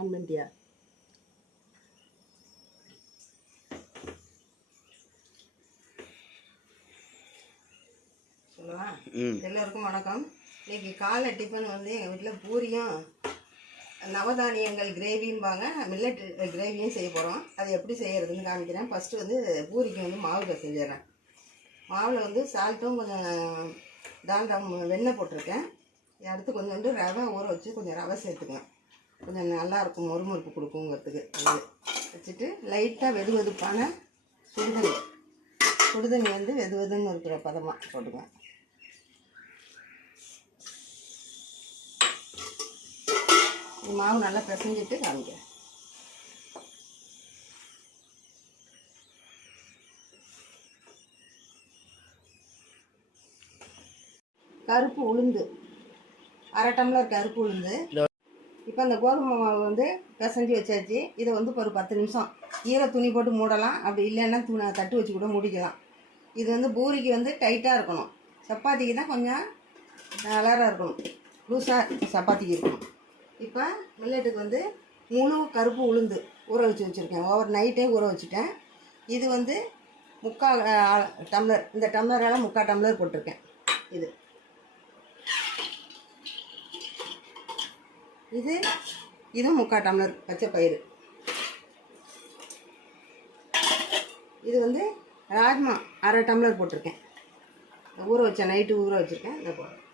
On பண்ணிட்டியா? சொல்லவா? எல்லோருக்கும் வணக்கம். இன்னைக்கு காலை டிஃபன் வந்து எங்கள் வீட்டில் பூரியும் நவதானியங்கள் கிரேவிம்பாங்க, மில்லட் கிரேவியும் செய்ய போகிறோம். அது எப்படி செய்கிறதுன்னு காமிக்கிறேன். ஃபஸ்ட்டு வந்து பூரிக்கு வந்து மாவு செஞ்சிடறேன். மாவில் வந்து சால்ட்டும் கொஞ்சம் டால்டா வெண்ணெய் போட்டிருக்கேன். அடுத்து கொஞ்சோண்டு ரவை ஊற வச்சு கொஞ்சம் ரவை சேர்த்துக்கலாம். கொஞ்சம் நல்லாயிருக்கும், மொறுமொறுப்பு கொடுக்குங்கிறதுக்கு. அது வச்சுட்டு லைட்டாக வெது வெதுப்பான சுடுதண்ணி வந்து வெது வெதுன்னு இருக்கிற பதமாக போட்டுக்குவேன். மாவு நல்லா பிசைஞ்சிட்டு காமிக்கிறேன். கருப்பு உளுந்து, 1/2 டம்ளர் கருப்பு உளுந்து. இப்போ அந்த கோதுமை மாவு வந்து பிசைஞ்சு வச்சாச்சு. இதை வந்து ஒரு 10 நிமிஷம் ஈர துணி போட்டு மூடலாம். அப்படி இல்லைன்னா தட்டு வச்சு கூட மூடிக்கலாம். இது வந்து பூரிக்கு வந்து டைட்டாக இருக்கணும். சப்பாத்திக்கு தான் கொஞ்சம் நல்லாராக இருக்கணும், லூஸாக சப்பாத்திக்கு இருக்கணும். இப்போ மில்லட்டுக்கு வந்து முழு கருப்பு உளுந்து ஊற வச்சுருக்கேன். ஓவர் நைட்டே ஊற வச்சுட்டேன். இது வந்து 3/4 டம்ளர், இந்த டம்ளரால் 3/4 டம்ளர் போட்டிருக்கேன். இதுவும் 3/4 டம்ளர் பச்சை பயிறு. இது வந்து ராஜ்மா 1/2 டம்ளர் போட்டிருக்கேன். ஊற வச்சேன், நைட்டு ஊற வச்சுருக்கேன். இந்த போடுறேன்.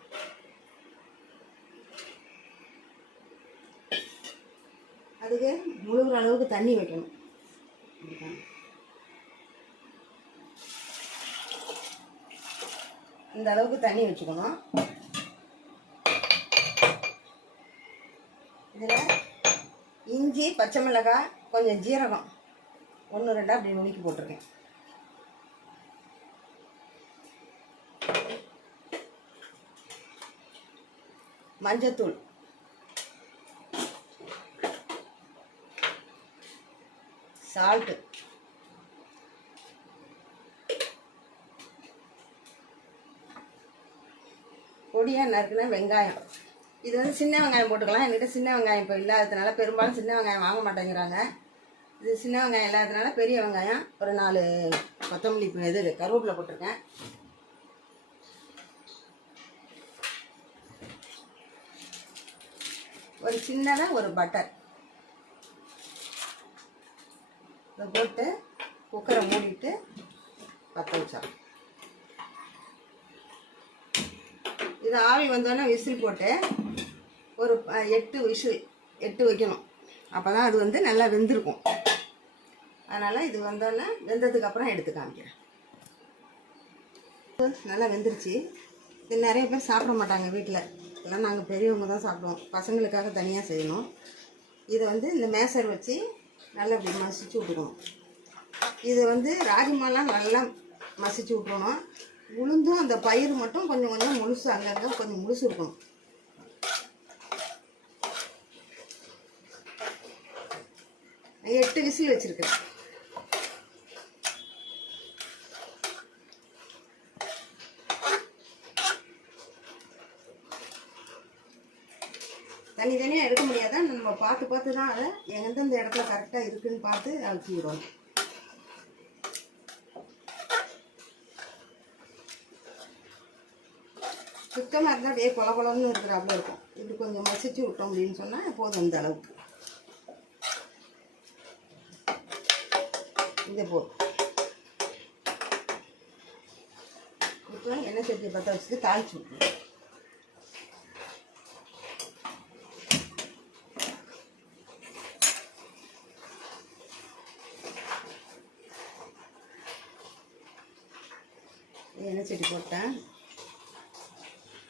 அதுக்கு முழுகிற அளவுக்கு தண்ணி வைக்கணும். இந்த அளவுக்கு தண்ணி வச்சுக்கணும். இதில் இஞ்சி, பச்சை மிளகாய், கொஞ்சம் ஜீரகம் 1-2 அப்படி நுணுக்கி போட்டிருக்கேன். மஞ்சத்தூள், சால்ட்டு, பொடியாக நறுக்குன வெங்காயம். இது வந்து சின்ன வெங்காயம் போட்டுக்கலாம். என்கிட்ட சின்ன வெங்காயம் இப்போ இல்லாததுனால பெரும்பாலும் சின்ன வெங்காயம் வாங்க மாட்டேங்கிறாங்க. இது சின்ன வெங்காயம் இல்லாததுனால பெரிய வெங்காயம் ஒரு 4 கொத்தமல்லி கருவேப்பிலை போட்டிருக்கேன். ஒரு சின்னதாக ஒரு பட்டர் இதை போட்டு குக்கரை மூடிட்டு பற்ற வச்சோம். இது ஆவி வந்தோடனே விசில் போட்டு ஒரு 8 வைக்கணும். அப்போ தான் அது வந்து நல்லா வெந்திருக்கும். அதனால் இது வந்தோடனே வெந்ததுக்கப்புறம் எடுத்து காமிக்கிறேன். நல்லா வெந்துருச்சு. இது நிறைய பேர் சாப்பிட மாட்டாங்க வீட்டில். இதெல்லாம் நாங்கள் பெரியவங்க தான் சாப்பிடுவோம். பசங்களுக்காக தனியாக செய்யணும். இதை வந்து இந்த மேசர் வச்சு நல்லா இப்படி மசிச்சு விட்டுக்கணும். இது வந்து ராஜ்மாலாம் நல்லா மசிச்சு விட்டுறணும். உளுந்தும் அந்த பயிர் மட்டும் கொஞ்சம் கொஞ்சம் முழுசு, அங்கங்கே கொஞ்சம் முழுசு இருக்கணும். நான் 8 விசில் வச்சுருக்கேன். தனித்தனியாக எடுக்க முடியாதான், நம்ம பார்த்து தான் அதை எந்தெந்த இடத்துல கரெக்டாக இருக்குதுன்னு பார்த்து அழுத்தி விடணும். சுத்தமாக இருந்தால் அப்படியே கொலன்னு இருக்கிறாப்புல இருக்கும். இப்படி கொஞ்சம் மசிச்சு விட்டோம் அப்படின்னு சொன்னால் போதும். இந்த அளவுக்கு இதை போதும். இப்போ எண்ணெய் சட்டியை பற்ற வச்சுட்டு தாளிச்சு விட்டுருவோம். எண்ணெய் சட்டி போட்டேன்.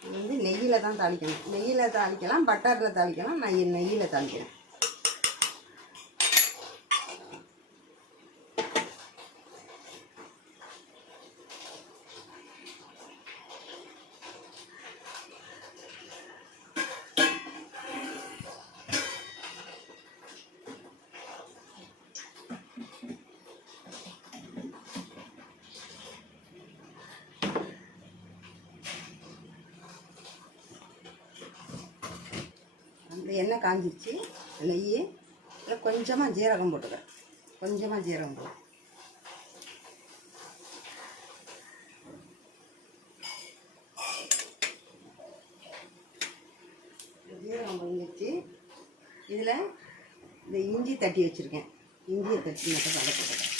இது வந்து நெய்யில் தான் தாளிக்கணும். நெய்யில் தாளிக்கலாம், பட்டரில் தாளிக்கலாம். நான் நெய்யில் தாளிக்கிறேன். எண்ணெய் காஞ்சிருச்சு. நெய் இதில் கொஞ்சமாக ஜீரகம் போட்டுக்கிறேன். கொஞ்சமாக ஜீரகம் போட்டு ஜீரகம் பொங்கிச்சு. இதில் இந்த இஞ்சி தட்டி வச்சுருக்கேன். இஞ்சியை தட்டி மட்டும் அதை போட்டுக்கிறேன்.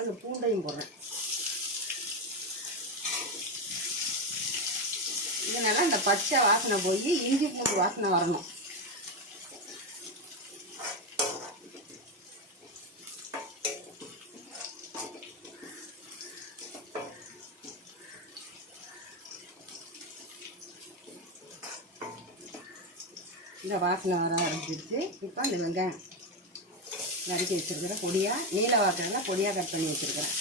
அந்த பூண்டையும் போடுறேன். இதனால் அந்த பச்சை வாசனை போய் இஞ்சி பூண்டு வாசனை வரணும். இந்த வாசனை வர ஆரம்பிச்சிருச்சு. இப்போ அந்த வெங்காயம் நறுக்கி வச்சுருக்கிறேன். பொடியாக நீல வாக்கில் பொடியாக கட் பண்ணி வச்சுருக்கிறேன்.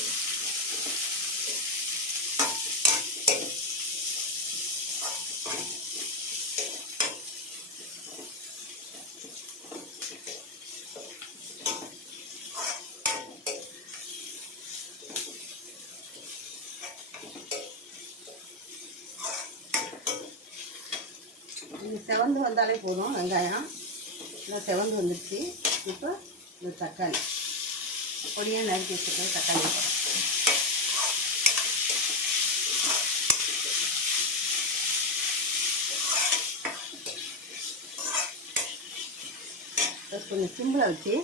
இது செவந்து வந்தாலே போதும். வெங்காயம் நல்லா செவந்து வந்துடுச்சு. இப்போ இந்த தக்காளி பொடியாக நறுக்கி வச்சுருக்கேன். தக்காளி கொஞ்சம் சிம்பிளை வச்சு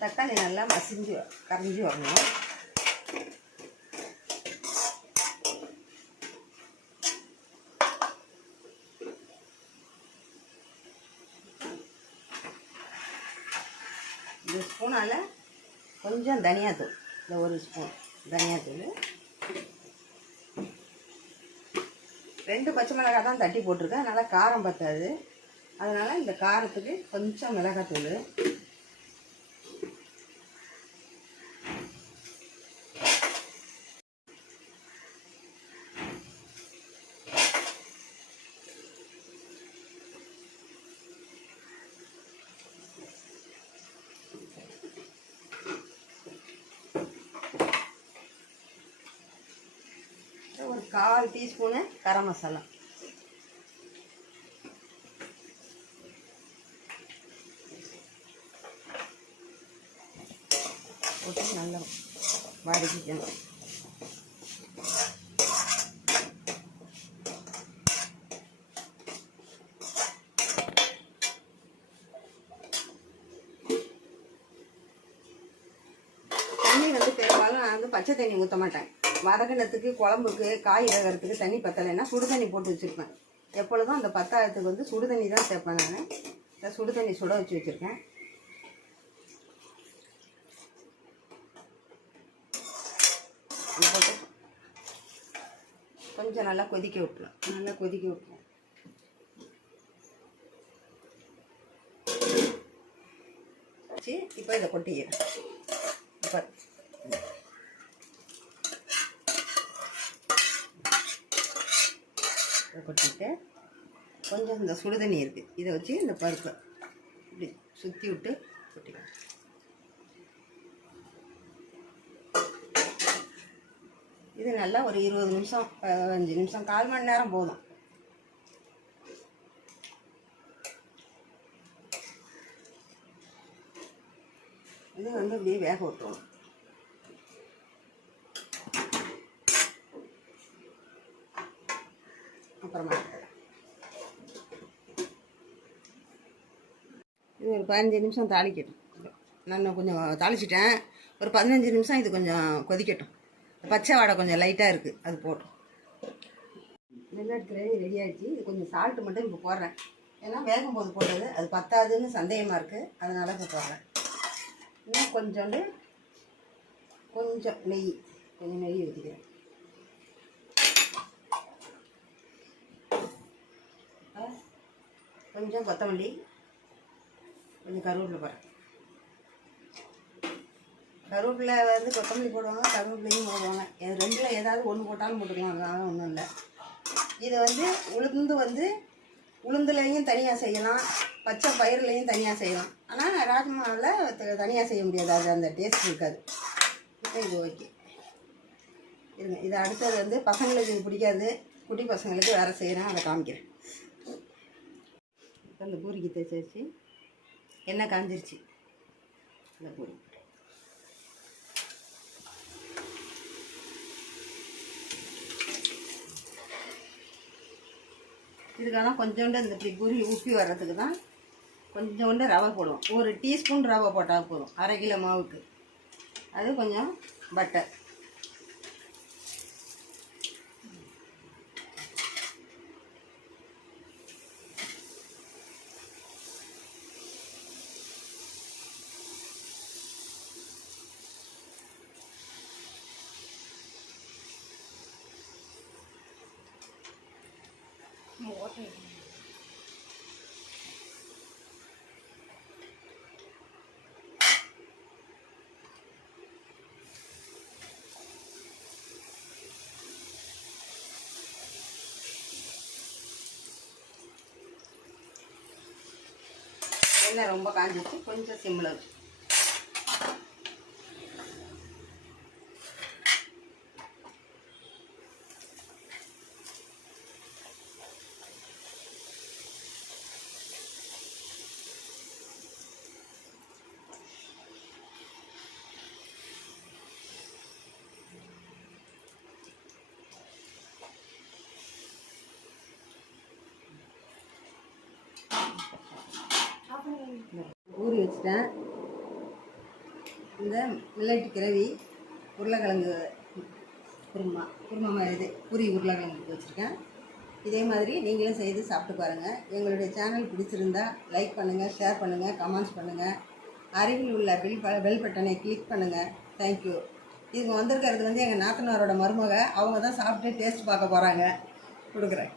தக்காளி நல்லா மசிஞ்சு கரைஞ்சி வரணும். இந்த ஸ்பூனால் கொஞ்சம் தனியாத்தூள், இந்த ஒரு ஸ்பூன் தனியாத்தூள், 2 பச்சை மிளகாய் தான் தட்டி போட்டிருக்கேன். அதனால் காரம் பத்தாது. அதனால் இந்த காரத்துக்கு கொஞ்சம் மிளகாத்தூள், ஒரு 1/4 டீஸ்பூனு கரம் மசாலா, போட்டு நல்லா வதக்கிக்கணும். தண்ணி பெரும்பாலும் நான் பச்சை தண்ணி ஊற்ற மாட்டேன். வதக்கினத்துக்கு, குழம்புக்கு, காய் வேகிறதுக்கு தண்ணி பத்தலைன்னா சுடு தண்ணி போட்டு வச்சுருப்பேன். எப்பொழுதும் அந்த பத்தாயிரத்துக்கு சுடு தண்ணி தான் சேர்ப்பேன். நான் சுடு தண்ணி சுட வச்சு வச்சுருக்கேன். போட்டு கொஞ்சம் நல்லா கொதிக்க விட்டுரும். இப்போ இதை கொட்டிக்கிறேன். இப்போ கொட்டிட்டு கொஞ்சம் இந்த சுடு தண்ணி இருக்குது, இதை வச்சு இந்த பருப்பை இப்படி சுற்றி விட்டு கொட்டிக்கலாம். இது நல்லா ஒரு 20 நிமிஷம் 15 நிமிஷம் 1/4 மணி நேரம் போதும். இது அப்படியே வேக விட்டுருவோம். அப்புறமா இது ஒரு 15 நிமிஷம் தாளிக்கட்டும். நான் கொஞ்சம் தாளிச்சிட்டேன். ஒரு 15 நிமிஷம் இது கொஞ்சம் கொதிக்கட்டும். பச்சை வாடை கொஞ்சம் லைட்டாக இருக்குது, அது போட்டோம். மில்லட் கிரேவி ரெடி ஆகிடுச்சு. இது கொஞ்சம் சால்ட்டு மட்டும் இப்போ போடுறேன். ஏன்னா வேகும்போது போட்டது அது பத்தாதுன்னு சந்தேகமாக இருக்குது, அதனால் இப்போ போடுறேன். இன்னும் கொஞ்சம் நெய் ஊற்றிக்கிறேன். கொஞ்சம் கொத்தமல்லி, கொஞ்சம் கருவேப்பிலை போடுறேன். கருவேப்பிலை வந்து கொத்தமல்லி போடுவாங்க, கருவேப்பிலையும் போடுவாங்க. இது ரெண்டில் ஏதாவது ஒன்று போட்டாலும் போட்டுக்கலாம், அதனால ஒன்றும் இல்லை. இதை வந்து உளுந்துலையும் தனியாக செய்யலாம், பச்சை பயிர்லையும் தனியாக செய்யலாம். ஆனால் ராஜ்மாவில் தனியாக செய்ய முடியாது, அது அந்த டேஸ்ட் இருக்காது. இப்போ இது ஓகே இருங்க. இது அடுத்தது வந்து பசங்களுக்கு இது பிடிக்காது, குட்டி பசங்களுக்கு வேறு செய்கிறேன், அதை காமிக்கிறேன். இப்போ இந்த பூரிக்கு தேய்ச்சி எண்ணெய் காஞ்சிருச்சு. இந்த பூரி இதுக்கான கொஞ்சோண்டு இந்த இப்படி பூரி உப்பி வர்றதுக்கு தான் கொஞ்சோண்டு ரவை போடுவோம். 1 டீஸ்பூன் ரவை போட்டால் போதும், 1/2 கிலோ மாவுக்கு. அது கொஞ்சம் பட்டர். எண்ணெய் ரொம்ப காஞ்சிச்சு, கொஞ்சம் சிம்மில் வச்சு ஊறி வச்சுட்டேன். இந்த மில்லட் கிரவி உருளைக்கிழங்கு குருமா இது பூரி உருளைக்கிழங்கு வச்சுருக்கேன். இதே மாதிரி நீங்களும் செய்து சாப்பிட்டு பாருங்கள். எங்களுடைய சேனல் பிடிச்சிருந்தா லைக் பண்ணுங்கள், ஷேர் பண்ணுங்கள், கமெண்ட்ஸ் பண்ணுங்கள். அருகில் உள்ள பெல் பட்டனை கிளிக் பண்ணுங்கள். தேங்க்யூ. இவங்க வந்திருக்கிறது வந்து எங்கள் நாத்தனாரோட மருமக. அவங்க தான் சாப்பிட்டு டேஸ்ட் பார்க்க போகிறாங்க. கொடுக்குறேன்.